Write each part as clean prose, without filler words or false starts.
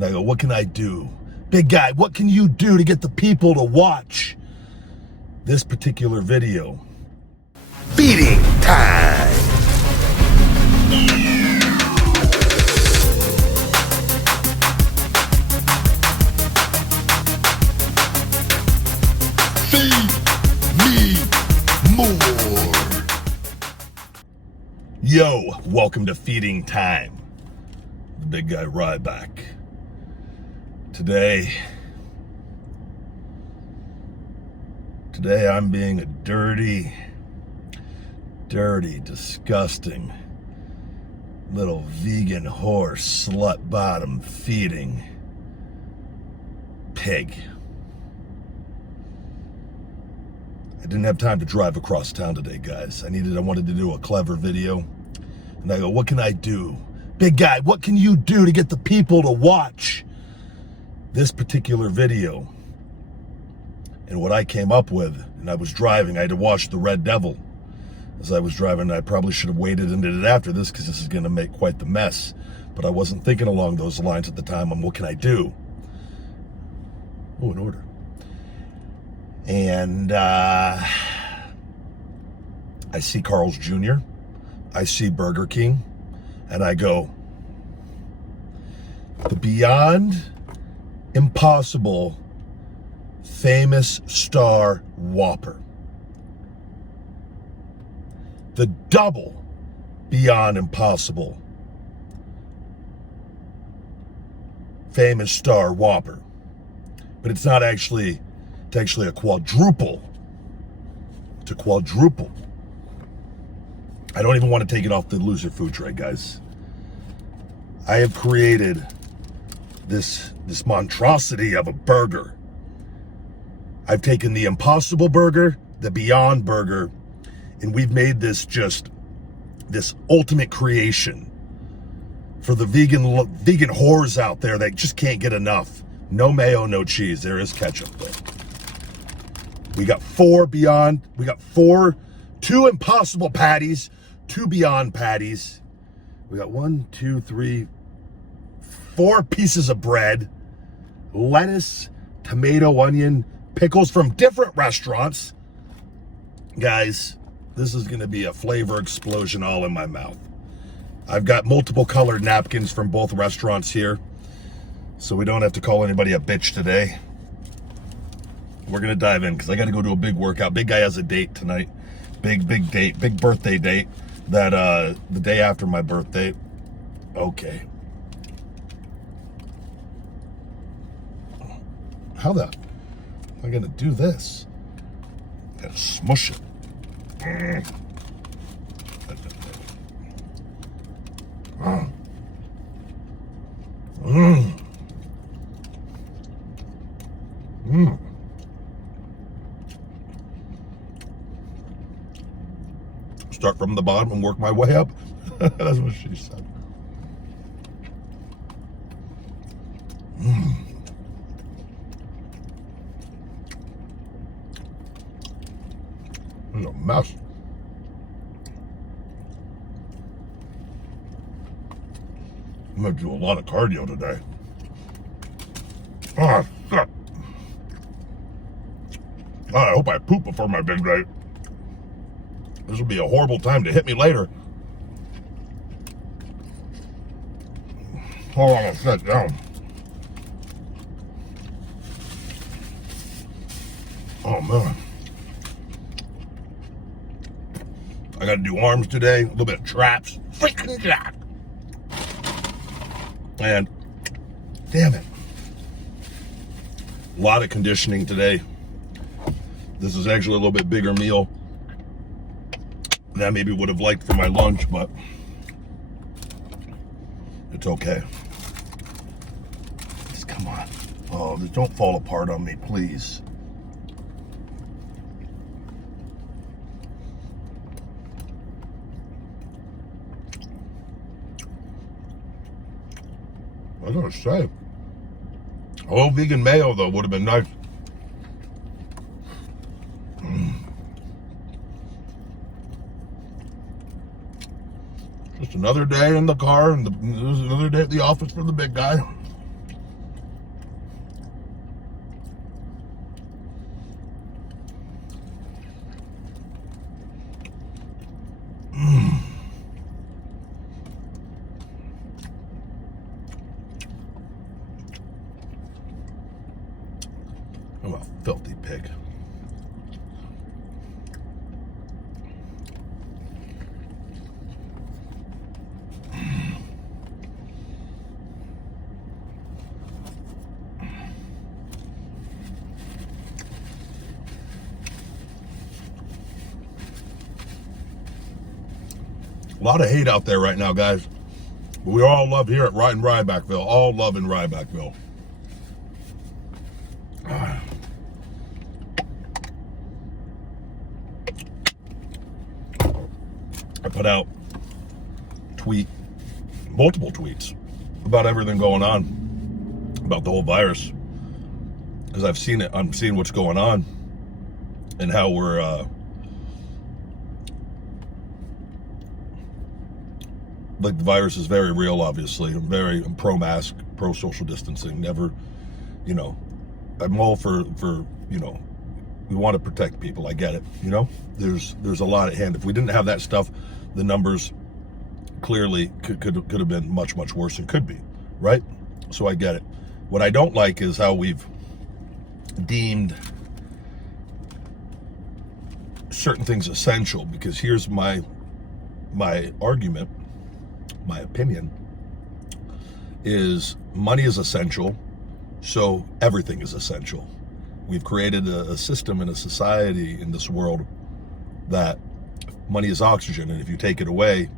And I go, what can I do? Big guy, what can you do to get the people to watch this particular video? Feeding time. Feed me more. Yo, welcome to Feeding Time. The big guy Ryback. Today I'm being a dirty, disgusting little vegan horse, slut bottom feeding pig. I didn't have time to drive across town today, guys. I wanted to do a clever video. And I go, what can I do? Big guy, what can you do to get the people to watch this particular video? And what I came up with, and I was driving, I had to watch The Red Devil as I was driving. I probably should have waited and did it after this because this is going to make quite the mess. But I wasn't thinking along those lines at the time. What can I do? Oh, an order. And I see Carl's Jr., I see Burger King, and I go, the Beyond Impossible Famous Star Whopper. The double Beyond Impossible Famous Star Whopper. But it's not actually, it's actually a quadruple. It's a quadruple. I don't even want to take it off the loser food tray, guys. I have created this monstrosity of a burger. I've taken the Impossible Burger, the Beyond Burger, and we've made this ultimate creation for the vegan whores out there that just can't get enough. No mayo, no cheese. There is ketchup though. We got 4 Beyond. We got 2 Impossible patties, 2 Beyond patties. We got 1, 2, 3, 4 pieces of bread, lettuce, tomato, onion, pickles from different restaurants. Guys, this is gonna be a flavor explosion all in my mouth. I've got multiple colored napkins from both restaurants here, so we don't have to call anybody a bitch today. We're gonna dive in because I gotta go do a big workout. Big guy has a date tonight. Big date, big birthday date. That the day after my birthday. Okay. How the am I gonna do this? Gotta smush it. Start from the bottom and work my way up. That's what she said. This is a mess. I'm gonna do a lot of cardio today. Oh, shit. God, I hope I poop before my big day. This will be a horrible time to hit me later. Hold on, I'll sit down. Oh man. I gotta do arms today, a little bit of traps. Freaking jack. And damn it. A lot of conditioning today. This is actually a little bit bigger meal than I maybe would have liked for my lunch, but it's okay. Just come on. Oh, just don't fall apart on me, please. I gotta say, a little vegan mayo though would have been nice. Just another day in the car, and another day at the office for the big guy. Oh, a filthy pig. A lot of hate out there right now, guys. But we all love here at Rybackville. All love in Rybackville. I put out multiple tweets about everything going on, about the whole virus, because I've seen it. I'm seeing what's going on and how we're like, the virus is very real, obviously. I'm pro-mask, pro-social distancing. Never, you know, I'm all for you know, we want to protect people. I get it. You know, there's a lot at hand. If we didn't have that stuff, the numbers clearly could have been much worse, and could be, right? So I get it. What I don't like is how we've deemed certain things essential, because here's my argument, my opinion, is money is essential, so everything is essential. We've created a system and a society in this world that money is oxygen, and if you take it away,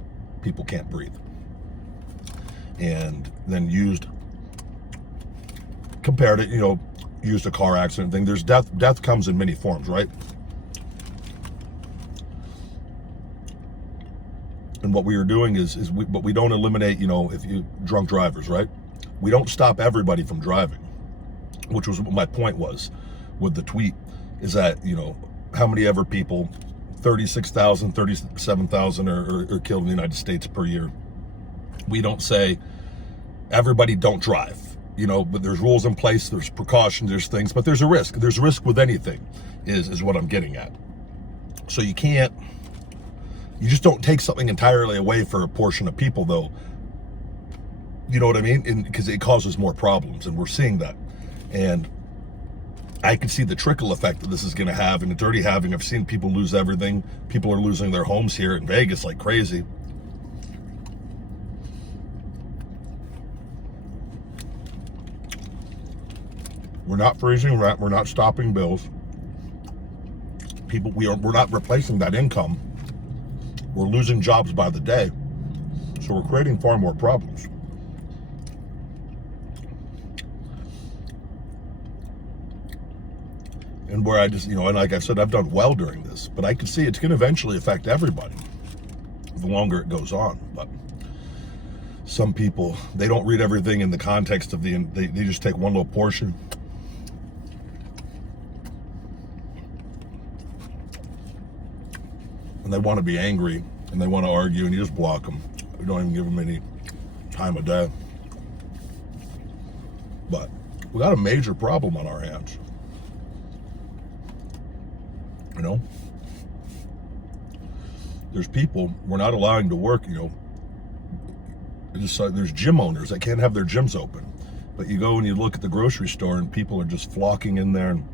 people can't breathe. And then compared to, you know, used a car accident thing, there's death comes in many forms, right? And what we are doing but we don't eliminate, you know, if you drunk drivers, right? We don't stop everybody from driving, which was what my point was with the tweet, is that, you know, how many ever people, 36,000, 37,000 are killed in the United States per year. We don't say everybody don't drive, you know, but there's rules in place, there's precautions, there's things, but there's a risk. There's a risk with anything, is what I'm getting at. So you just don't take something entirely away for a portion of people, though. You know what I mean? Because it causes more problems, and we're seeing that. And I can see the trickle effect that this is going to have, and it's already having. I've seen people lose everything. People are losing their homes here in Vegas like crazy. We're not freezing rent. We're not stopping bills. We're not replacing that income. We're losing jobs by the day. So we're creating far more problems. And where I just, you know, and like I said, I've done well during this, but I can see it's going to eventually affect everybody the longer it goes on. But some people, they don't read everything in the context of they just take one little portion. And they want to be angry, and they want to argue, and you just block them. You don't even give them any time of day. But we got a major problem on our hands. You know? There's people we're not allowing to work, you know. There's gym owners that can't have their gyms open. But you go and you look at the grocery store, and people are just flocking in there. And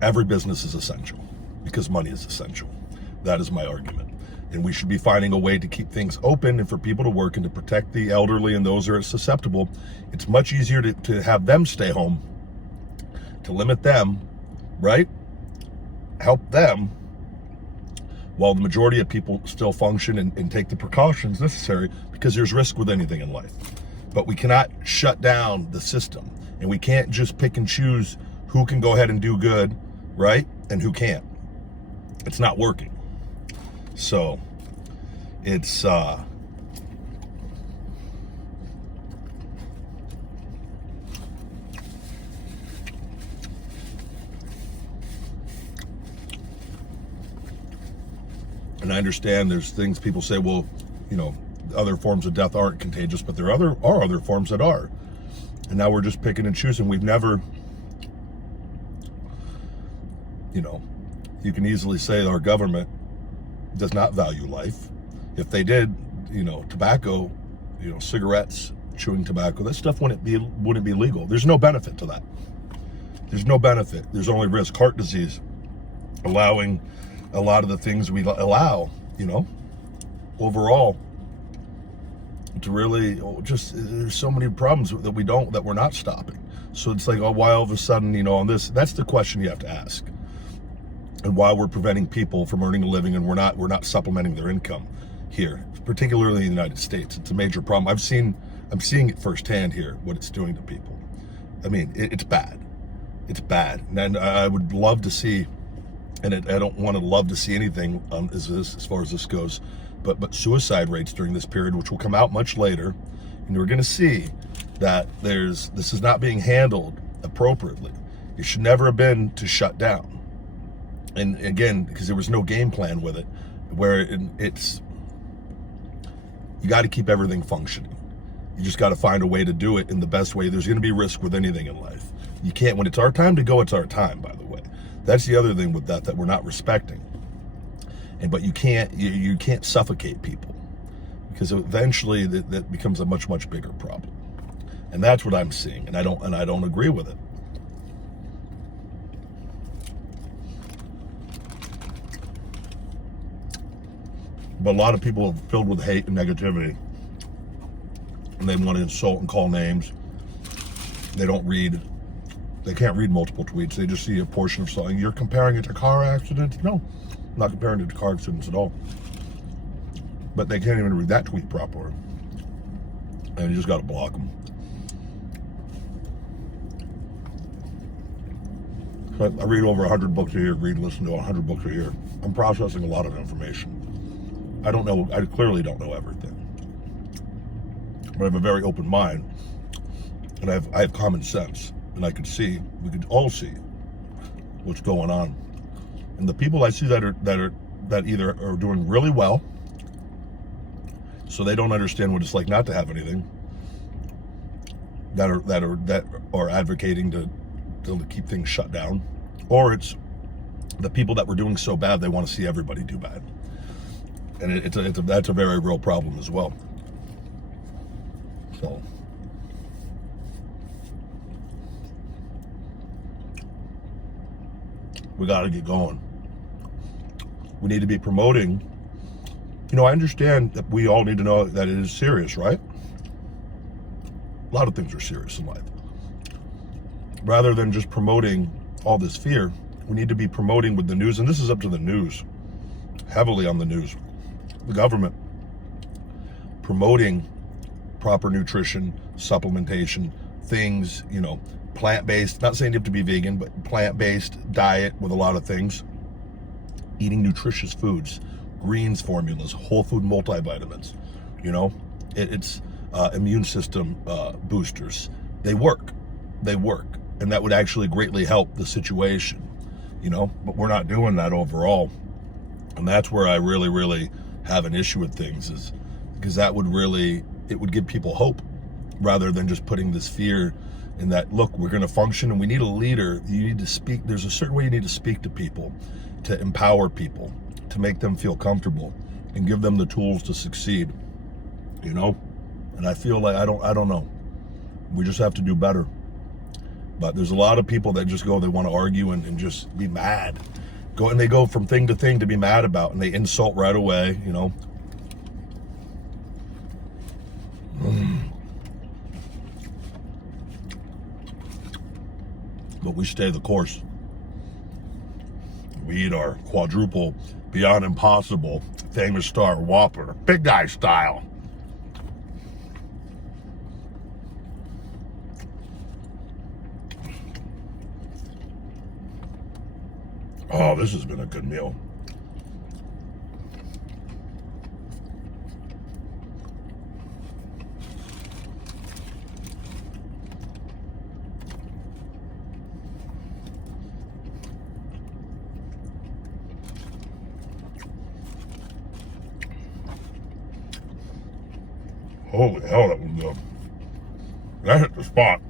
every business is essential because money is essential. That is my argument. And we should be finding a way to keep things open and for people to work and to protect the elderly and those who are susceptible. It's much easier to have them stay home, to limit them, right? Help them, while the majority of people still function and take the precautions necessary, because there's risk with anything in life. But we cannot shut down the system, and we can't just pick and choose who can go ahead and do good, right? And who can't. It's not working. So it's and I understand there's things people say, well, you know, other forms of death aren't contagious, but there are other forms that are. And now we're just picking and choosing. We've never, you know, you can easily say our government does not value life. If they did, you know, tobacco, you know, cigarettes, chewing tobacco, that stuff wouldn't be legal. There's no benefit to that. There's no benefit. There's only risk. Heart disease, allowing a lot of the things we allow, you know, overall, to really just, there's so many problems that we're not stopping. So it's like, oh, why all of a sudden, you know, on this, that's the question you have to ask. And why we're preventing people from earning a living, and we're not supplementing their income here, particularly in the United States. It's a major problem. I'm seeing it firsthand here, what it's doing to people. I mean, it's bad. It's bad. And I would love to see, and I don't want to love to see anything as far as this goes, but suicide rates during this period, which will come out much later, and we're going to see that this is not being handled appropriately. It should never have been to shut down. And again, because there was no game plan with it, where it's, you got to keep everything functioning. You just got to find a way to do it in the best way. There's going to be risk with anything in life. You can't, when it's our time to go, it's our time, by the way. That's the other thing with that we're not respecting. But you can't suffocate people, because eventually that becomes a much, much bigger problem. And that's what I'm seeing, and I don't agree with it. But a lot of people are filled with hate and negativity, and they want to insult and call names. They don't read. They can't read multiple tweets. They just see a portion of something. You're comparing it to car accidents? No, I'm not comparing it to car accidents at all. But they can't even read that tweet properly. And you just got to block them. I read over 100 books a year, listen to 100 books a year. I'm processing a lot of information. I don't know, I clearly don't know everything. But I have a very open mind, and I have common sense, and we could all see what's going on. And the people I see that either are doing really well, so they don't understand what it's like not to have anything, that are advocating to keep things shut down, or it's the people that were doing so bad they want to see everybody do bad. And that's a very real problem as well. So we got to get going. We need to be promoting. You know, I understand that we all need to know that it is serious, right? A lot of things are serious in life. Rather than just promoting all this fear, we need to be promoting with the news, and this is up to the news, heavily on the news, the government, promoting proper nutrition, supplementation, things, you know, plant-based, not saying you have to be vegan, but plant-based diet with a lot of things, eating nutritious foods, greens formulas, whole food multivitamins, you know, it's immune system boosters. They work, and that would actually greatly help the situation, you know, but we're not doing that overall. And that's where I really, really have an issue with things, is because it would give people hope, rather than just putting this fear in that, look, we're going to function and we need a leader. You need to speak. There's a certain way you need to speak to people, to empower people, to make them feel comfortable and give them the tools to succeed, you know? And I feel like, I don't know. We just have to do better. But there's a lot of people that just go, they want to argue and just be mad. They go from thing to thing to be mad about, and they insult right away, you know? But we stay the course. We eat our quadruple Beyond Impossible famous star Whopper, big guy style. Oh, this has been a good meal. Holy hell, that was good. That hit the spot.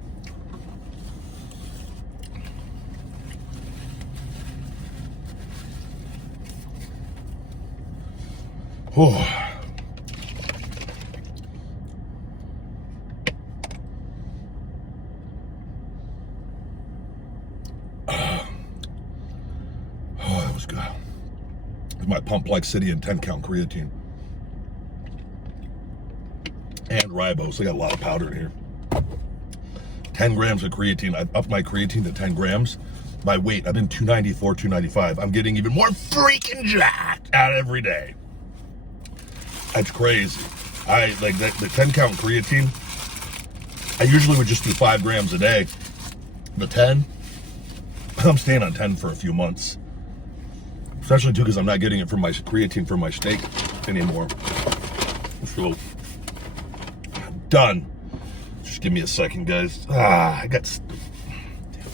Oh. my Pumplexity and 10-count creatine. And ribose. I got a lot of powder in here. 10 grams of creatine. I've upped my creatine to 10 grams. My weight, I've been 294, 295. I'm getting even more freaking jacked out every day. That's crazy. I like that the 10-count creatine. I usually would just do 5 grams a day. The 10, I'm staying on 10 for a few months. Especially too because I'm not getting it from my creatine from my steak anymore. So I'm done. Just give me a second, guys. I got. Damn it.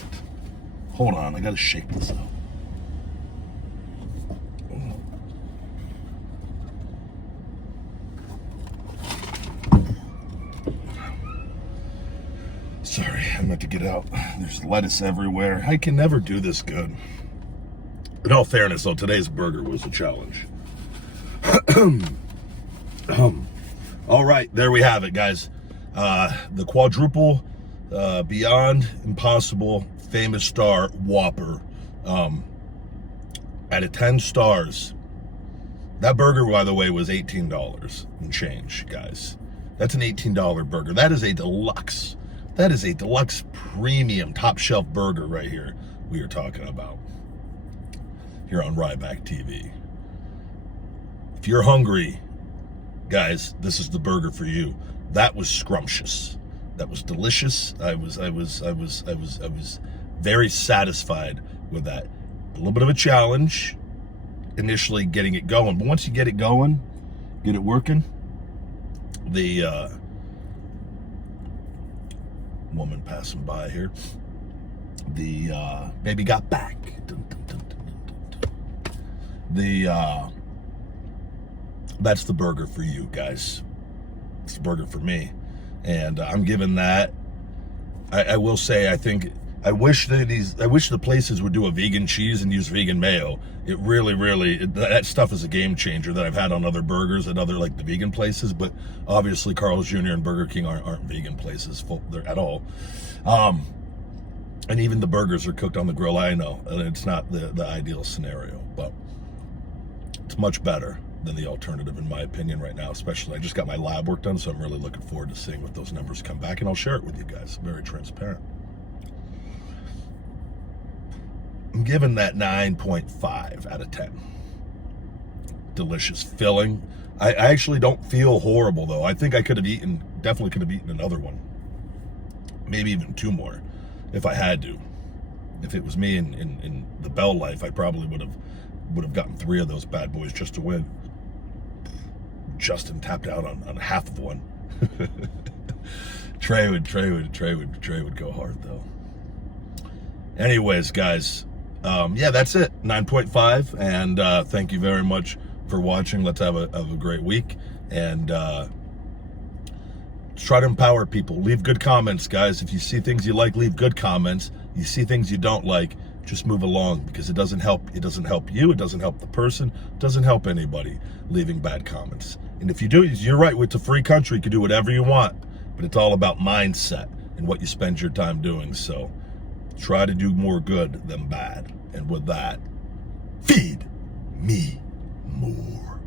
Hold on, I gotta shake this out. Sorry, I meant to get out. There's lettuce everywhere. I can never do this good. In all fairness, though, today's burger was a challenge. All right, there we have it, guys. The Quadruple Beyond Impossible Famous Star Whopper. Out of 10 stars. That burger, by the way, was $18 and change, guys. That's an $18 burger. That is a deluxe. That is a deluxe premium top shelf burger right here we are talking about here on Ryback TV. If you're hungry, guys, this is the burger for you. That was scrumptious. That was delicious. I was very satisfied with that. A little bit of a challenge initially getting it going, but once you get it going, get it working, the woman passing by here, the baby got back. Dun, dun, dun, dun, dun, dun. That's the burger for you guys. It's the burger for me, and I'm giving that. I will say, I wish the places would do a vegan cheese and use vegan mayo. It really, that stuff is a game changer that I've had on other burgers at other, like the vegan places, but obviously Carl's Jr. and Burger King aren't vegan places at all. And even the burgers are cooked on the grill. I know, and it's not the ideal scenario, but it's much better than the alternative in my opinion right now. Especially, I just got my lab work done, so I'm really looking forward to seeing what those numbers come back, and I'll share it with you guys. Very transparent. I'm giving that 9.5 out of 10. Delicious, filling. I actually don't feel horrible though. I think I definitely could have eaten another one. Maybe even 2 more if I had to. If it was me in the Bell life, I probably would have gotten 3 of those bad boys just to win. Justin tapped out on half of one. Trey would go hard though. Anyways, guys, yeah, that's it. 9.5, and thank you very much for watching. Let's have a great week, and try to empower people. Leave good comments, guys. If you see things you like, leave good comments. You see things you don't like, just move along, because it doesn't help. It doesn't help you. It doesn't help the person. It doesn't help anybody leaving bad comments. And if you do, you're right. It's a free country. You can do whatever you want, but it's all about mindset and what you spend your time doing. So try to do more good than bad. And with that, feed me more.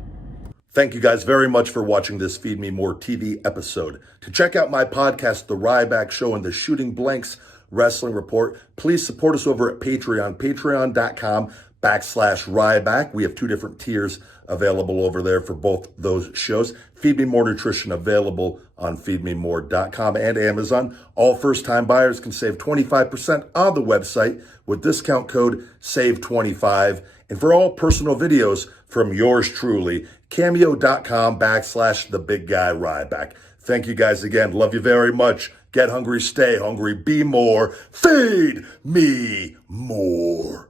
Thank you guys very much for watching this Feed Me More TV episode. To check out my podcast, The Ryback Show and the Shooting Blanks Wrestling Report, please support us over at Patreon, patreon.com/Ryback. We have 2 different tiers available over there for both those shows. Feed Me More Nutrition available on feedmemore.com and Amazon. All first-time buyers can save 25% on the website with discount code SAVE25. And for all personal videos from yours truly, cameo.com/TheBigGuyRyback. Thank you guys again. Love you very much. Get hungry, stay hungry, be more. Feed me more.